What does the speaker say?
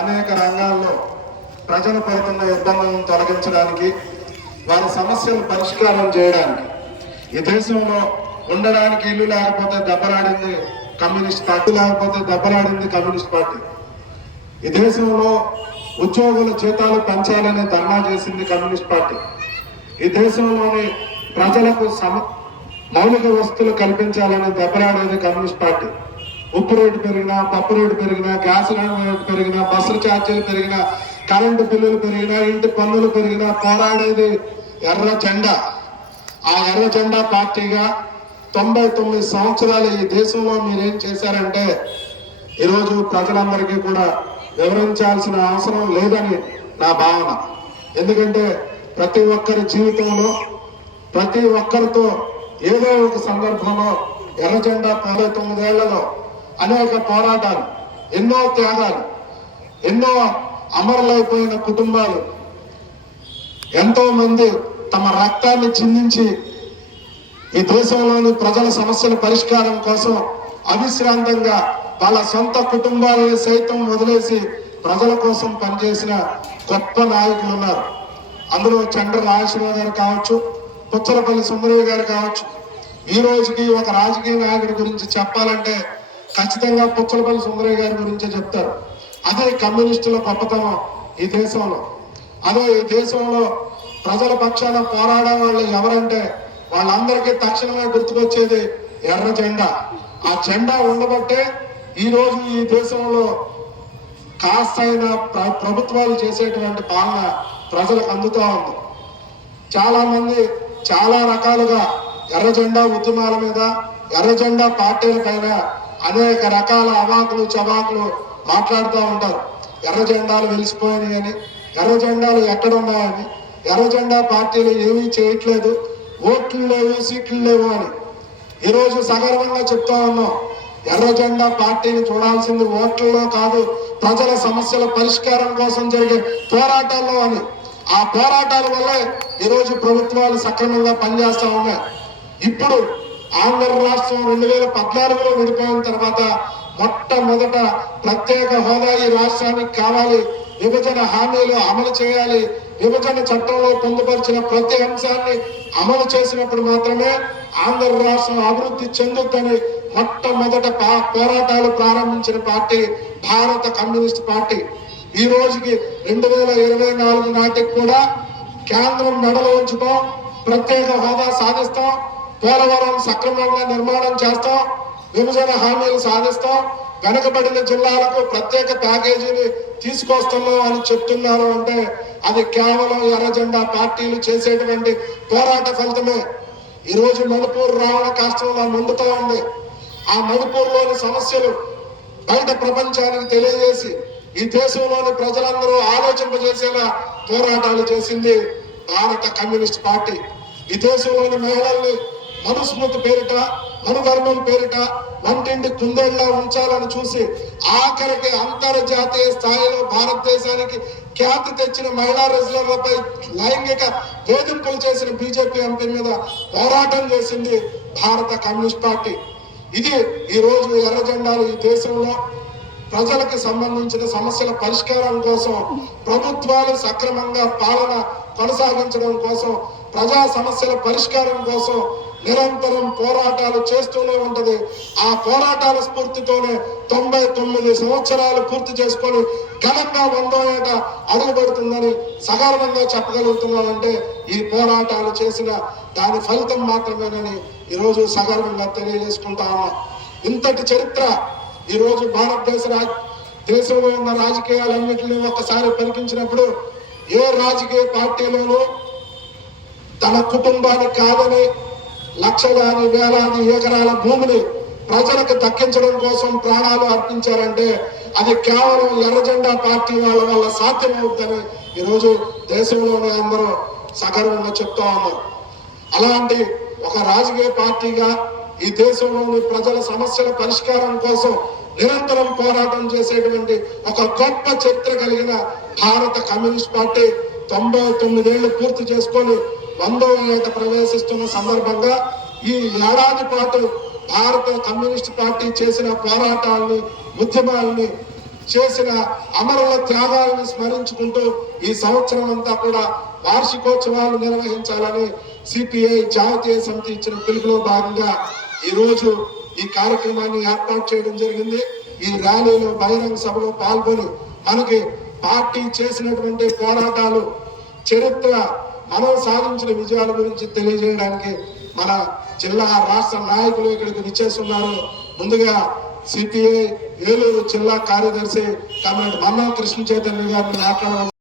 అనేక రంగాల్లో ప్రజలు పడుతున్న ఇబ్బందులను తొలగించడానికి వారి సమస్యలు పరిష్కారం చేయడానికి ఈ దేశంలో ఉండడానికి ఇల్లు లేకపోతే దెబ్బలాడింది కమ్యూనిస్ట్ పార్టీ లేకపోతే దెబ్బలాడింది కమ్యూనిస్ట్ పార్టీ. ఈ దేశంలో ఉద్యోగుల జీతాలు పెంచాలని ధర్నా చేసింది కమ్యూనిస్ట్ పార్టీ. ఈ దేశంలోని ప్రజలకు సమ మౌలిక వస్తువులు కల్పించాలని దెబ్బలాడేది కమ్యూనిస్ట్ పార్టీ. ఉప్పు రేటు పెరిగినా పప్పు రేటు పెరిగినా గ్యాస్ రేటు పెరిగినా బస్సు ఛార్జీలు పెరిగినా కరెంటు బిల్లులు పెరిగినా ఇంటి పన్నులు పెరిగినా పోరాడేది ఎర్ర జెండా. ఆ ఎర్ర జెండా పార్టీగా తొంభై తొమ్మిది సంవత్సరాలు ఈ దేశంలో మీరేం చేశారంటే ఈరోజు ప్రజలందరికీ కూడా వివరించాల్సిన అవసరం లేదని నా భావన. ఎందుకంటే ప్రతి ఒక్కరి జీవితంలో ప్రతి ఒక్కరితో ఏదో ఒక సందర్భంలో ఎర్ర జెండా పదవి తొమ్మిదేళ్ళలో అనేక పోరాటాలు ఎన్నో త్యాగాలు ఎన్నో అమరులైపోయిన కుటుంబాలు. ఎంతో మంది తమ రక్తాన్ని చిందించి ఈ దేశంలోని ప్రజల సమస్యల పరిష్కారం కోసం అవిశ్రాంతంగా వాళ్ళ సొంత కుటుంబాలని సైతం వదిలేసి ప్రజల కోసం పనిచేసిన గొప్ప నాయకులు ఉన్నారు. అందులో చంద్ర రాజేశ్వరరావు గారు కావచ్చు పుచ్చలపల్లి సుందరయ్య గారు కావచ్చు. ఈ రోజుకి ఒక రాజకీయ నాయకుడి గురించి చెప్పాలంటే ఖచ్చితంగా పుచ్చలపల్లి సుందరయ్య గారి గురించే చెప్తారు. అదే కమ్యూనిస్టుల గొప్పతనం ఈ దేశంలో. అదే ఈ దేశంలో ప్రజల పక్షాన పోరాడడం వాళ్ళు ఎవరంటే వాళ్ళందరికీ తక్షణమే గుర్తుకొచ్చేది ఎర్ర జెండా. ఆ జెండా ఉండబట్టే ఈ ఈ దేశంలో కాస్తైన ప్ర- ప్రభుత్వాలు చేసేటువంటి పాలన ప్రజలకు అందుతూ ఉంది. చాలా మంది చాలా రకాలుగా ఎర్ర జెండా ఉద్యమాల మీద ఎర్ర జెండా పార్టీల పైన అనేక రకాల అవాకులు చవాకులు మాట్లాడుతూ ఉంటారు. ఎర్ర జెండాలు వెలిసిపోయాయి అని ఎర్ర జెండాలు ఎక్కడ ఉన్నాయని ఎర్ర జెండా పార్టీలు ఏమీ చేయట్లేదు ఓట్లు లేవు సీట్లు లేవు అని. ఈరోజు సగర్వంగా చెప్తా ఉన్నాం. ఎర్ర జెండా పార్టీని చూడాల్సింది ఓట్లలో కాదు ప్రజల సమస్యల పరిష్కారం కోసం జరిగే పోరాటాల్లో అని. ఆ పోరాటాల వల్లే ఈరోజు ప్రభుత్వాలు సక్రమంగా పనిచేస్తూ ఉన్నాయి. ఇప్పుడు ఆంధ్ర రాష్ట్రం రెండు వేల పద్నాలుగులో విడిపోయిన తర్వాత మొట్టమొదట ప్రత్యేక హోదా ఈ రాష్ట్రానికి కావాలి. విభజన హామీలు అమలు చేయాలి. విభజన చట్టంలో పొందుపరిచిన ప్రతి అంశాన్ని అమలు చేసినప్పుడు మాత్రమే ఆంధ్ర రాష్ట్రం అభివృద్ధి చెందుతుందని మొట్టమొదట పా- పోరాటాలు ప్రారంభించిన పార్టీ భారత కమ్యూనిస్ట్ పార్టీ. ఈ రోజుకి రెండు వేల ఇరవై నాలుగు నాటికి కూడా కేంద్రం మెడలు ఉంచుతాం ప్రత్యేక హోదా సాధిస్తాం పోలవరం సక్రమంగా నిర్మాణం చేస్తాం విభజన హామీలు సాధిస్తాం వెనుకబడిన జిల్లాలకు ప్రత్యేక ప్యాకేజీని తీసుకొస్తున్నాం అని చెప్తున్నారు అంటే అది కేవలం ఎర్రజెండా పార్టీలు చేసేటువంటి పోరాట ఫలితమే. ఈరోజు రోజు మణిపూర్ రావణ కాష్టంలో మండుతూ ఉంది. ఆ మణిపూర్లోని సమస్యలు బయట ప్రపంచానికి తెలియజేసి ఈ దేశంలోని ప్రజలందరూ ఆలోచింపజేసేలా పోరాటాలు చేసింది భారత కమ్యూనిస్ట్ పార్టీ. ఈ దేశంలోని మహిళల్ని మనుస్మృతి పేరిట మనుధర్మం పేరిట వంటింటి కుందేళ్ళా ఉంచాలని చూసి ఆఖరికి అంతర్జాతీయ స్థాయిలో భారతదేశానికి ఖ్యాతి తెచ్చిన మహిళా రెజ్లర్లపై లైంగిక వేధింపులు చేసిన బీజేపీ ఎంపీ మీద పోరాటం చేసింది భారత కమ్యూనిస్ట్ పార్టీ. ఇది ఈ రోజు ఎర్ర జెండాలు ఈ దేశంలో ప్రజలకు సంబంధించిన సమస్యల పరిష్కారం కోసం ప్రభుత్వాలు సక్రమంగా పాలన కొనసాగించడం కోసం ప్రజా సమస్యల పరిష్కారం కోసం నిరంతరం పోరాటాలు చేస్తూనే ఉంటది. ఆ పోరాటాల స్ఫూర్తితోనే తొంభై తొమ్మిది సంవత్సరాలు పూర్తి చేసుకొని ఘనంగా వందో ఏట అడుగుపెడుతుందని సగర్వంగా చెప్పగలుగుతున్నామంటే ఈ పోరాటాలు చేసిన దాని ఫలితం మాత్రమేనని ఈరోజు సగర్వంగా తెలియజేసుకుంటా ఉన్నాం. ఇంతటి చరిత్ర ఈ రోజు భారతదేశ రాజ దేశంలో ఉన్న రాజకీయాలన్నింటినీ ఒక్కసారి పరికించినప్పుడు ఏ రాజకీయ పార్టీలోనూ తన కుటుంబానికి కాదని లక్షలాది వేలాది ఎకరాల భూమిని ప్రజలకు దక్కించడం కోసం ప్రాణాలు అర్పించారంటే అది కేవలం ఎర్రజెండా పార్టీ వాళ్ళ వల్ల సాధ్యమవుతుందని ఈరోజు దేశంలోనే అందరూ సగర్వంగా చెప్తా ఉన్నారు. అలాంటి ఒక రాజకీయ పార్టీగా ఈ దేశంలోని ప్రజల సమస్యల పరిష్కారం కోసం నిరంతరం పోరాటం చేసేటువంటి ఒక గొప్ప చరిత్ర కలిగిన భారత కమ్యూనిస్ట్ పార్టీ తొంభై తొమ్మిదేళ్ళు పూర్తి చేసుకొని వందో ఏట ప్రవేశిస్తున్న సందర్భంగా ఈ ఏడాది పాటు భారత కమ్యూనిస్ట్ పార్టీ చేసిన పోరాటాలని ఉద్యమాలని చేసిన అమరుల త్యాగాలను స్మరించుకుంటూ ఈ సంవత్సరం అంతా కూడా వార్షికోత్సవాలు నిర్వహించాలని సిపిఐ జాతీయ సమితి ఇచ్చిన పిలుపులో భాగంగా ఈరోజు ఈ కార్యక్రమాన్ని ఏర్పాటు చేయడం జరిగింది. ఈ ర్యాలీలో బహిరంగ సభలో పాల్గొని మనకి పార్టీ చేసినటువంటి పోరాటాలు చరిత్ర మనం సాధించిన విజయాల గురించి తెలియజేయడానికి మన జిల్లా రాష్ట్ర నాయకులు ఇక్కడికి విచ్చేస్తున్నారు. ముందుగా సిపిఐ ఏలూరు జిల్లా కార్యదర్శి కమిటీ మన్నా కృష్ణ చైతన్య గారిని మాట్లాడారు